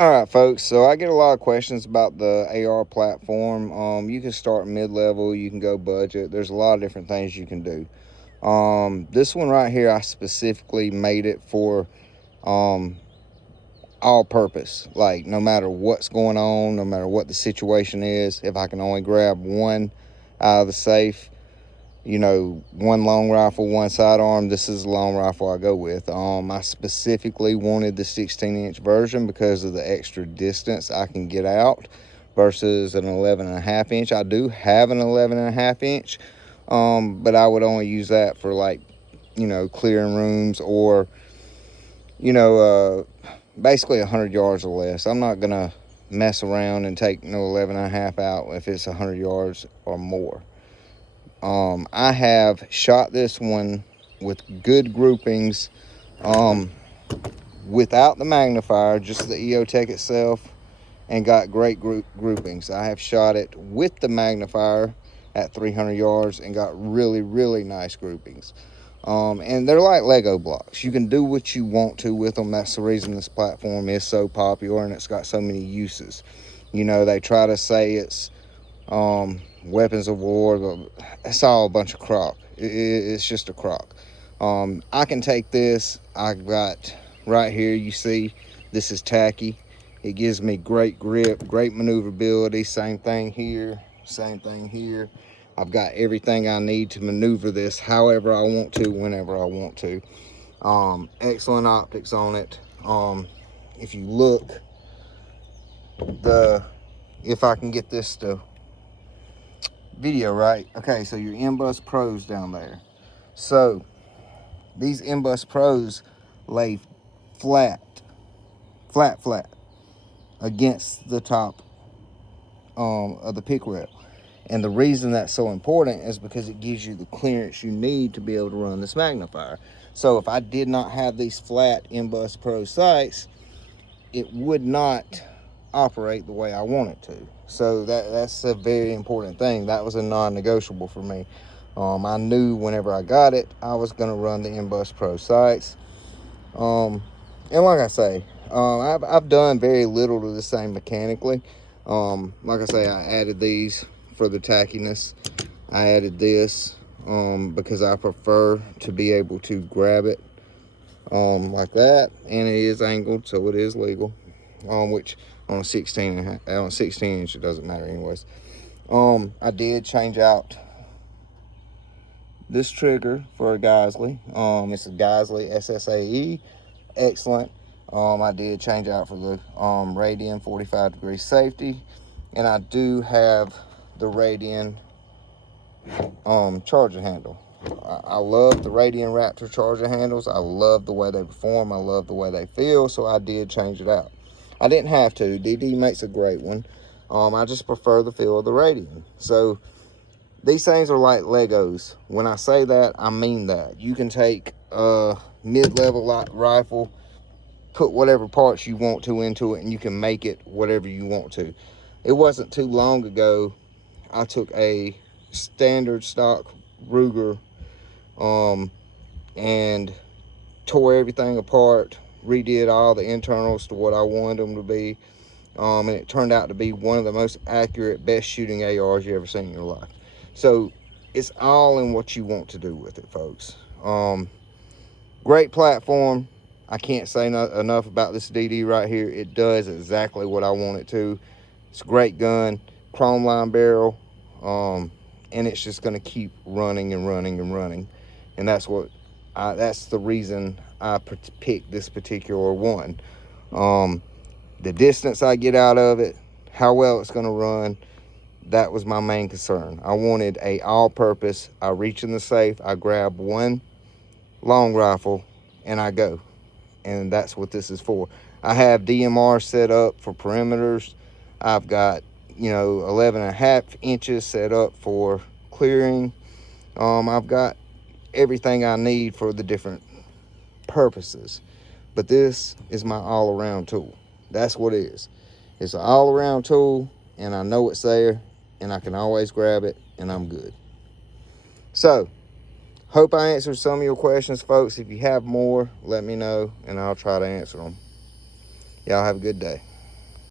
All right, folks. So I get a lot of questions about the AR platform. You can start mid-level, you can go budget. There's a lot of different things you can do. This one right here, I specifically made it for um, all purpose. Like no matter what's going on, no matter what the situation is, if I can only grab one out of the safe, one long rifle, one sidearm. This is the long rifle I go with. I specifically wanted the 16-inch version because of the extra distance I can get out versus an 11.5 inch. I do have an 11.5 inch, but I would only use that for like, clearing rooms or, you know, basically 100 yards or less. I'm not gonna mess around and take no 11.5 out if it's 100 yards or more. I have shot this one with good groupings, um, without the magnifier, just the EOTech itself, and got great groupings. I have shot it with the magnifier at 300 yards and got really, really nice groupings. And they're like Lego blocks. You can do what you want to with them. That's the reason this platform is so popular and it's got so many uses. They try to say it's weapons of war, but it's all a bunch of crock. It's just a crock. I can take this. I got right here, you see, this is tacky. It gives me great grip, great maneuverability. Same thing here, same thing here. I've got everything I need to maneuver this however I want to, whenever I want to. Excellent optics on it. If you look, if I can get this to video right. Okay, so your MBus Pros down there. So these MBus Pros lay flat, flat against the top of the pick rail. And the reason that's so important is because it gives you the clearance you need to be able to run this magnifier. So if I did not have these flat MBus Pro sights, it would not operate the way I want it to. So that's a very important thing. That was a non-negotiable for me. I knew whenever I got it, I was going to run the MBus Pro sights. And like I say, I've done very little to the same mechanically. Like I say, I added these for the tackiness. I added this because I prefer to be able to grab it like that, and it is angled, so it is legal. Which on a 16 inch, it doesn't matter anyways. I did change out this trigger for a Geissele. It's a Geissele SSAE, excellent. I did change out for the Radian 45 degree safety, and I do have the Radian charger handle. I love the Radian Raptor charger handles. I love the way they perform. I love the way they feel, so I did change it out. I didn't have to. DD makes a great one. I just prefer the feel of the Radian. So these things are like Legos. When I say that, I mean that. You can take a mid-level rifle, put whatever parts you want to into it, and you can make it whatever you want to. It wasn't too long ago, I took a standard stock Ruger and tore everything apart, redid all the internals to what I wanted them to be, and it turned out to be one of the most accurate, best shooting ARs you ever seen in your life. So it's all in what you want to do with it, folks. Great platform. I can't say enough about this DD right here. It does exactly what I want it to. It's a great gun, chrome line barrel, and it's just going to keep running and running and running. And that's the reason I picked this particular one. The distance I get out of it, how well it's going to run, that was my main concern. I wanted a all-purpose. I reach in the safe, I grab one long rifle, and I go. And that's what this is for. I have DMR set up for perimeters. I've got 11.5 inches set up for clearing. I've got everything I need for the different purposes, but this is my all-around tool. That's what it is. It's an all-around tool, and I know it's there, and I can always grab it, and I'm good. So hope I answered some of your questions, folks. If you have more, let me know, and I'll try to answer them. Y'all have a good day.